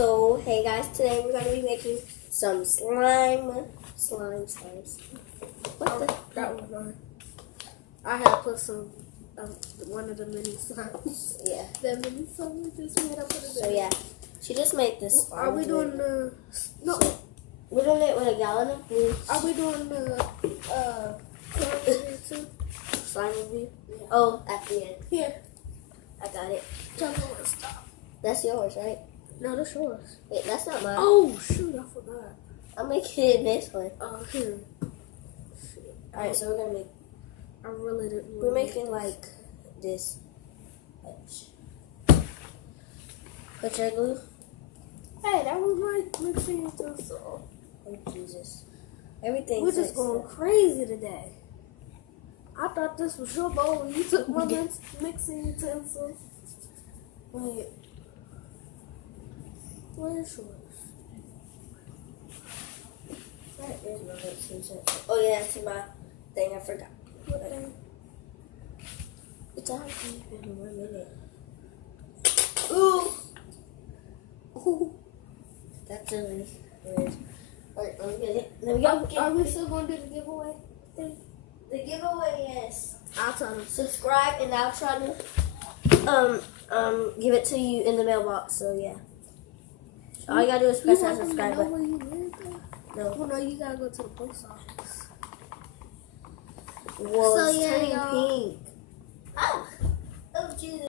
So, hey guys, today we're going to be making some slimes. What the? That was mine. I had put some, one of the mini slimes. Yeah. The mini slime we just made up for the So, yeah. She just made this. Are we doing the, no. So, we're doing it with a gallon of bleach. Are we doing the, Slime review? Yeah. Oh, at the end. Here. I got it. Tell me what to stop. That's yours, right? No, that's yours. Wait, that's not mine. Oh, shoot, I forgot. I'm making it this one. Here. Alright, so we're going to make. I really didn't. We're making like this. Put your glue. Hey, that was my mixing utensil. Oh, Jesus. Everything. We're just going crazy today. I thought this was your bowl. You took my mixing utensil. Wait. Where's yours? Where is my mixing utensil? Oh, yeah, it's in my thing. I forgot. What thing? It's on in 1 minute. Ooh. Ooh. That's really weird. Alright, let me get it. Let me go. Are we still going to do the giveaway thing? The giveaway, yes. I'll tell them. Subscribe, and I'll try to give it to you in the mailbox. So yeah. All you gotta do is press that subscribe button. Where you live, though? No. Well, no, you gotta go to the post office. Whoa, So, it's yeah, turning y'all. pink. Oh, Jesus.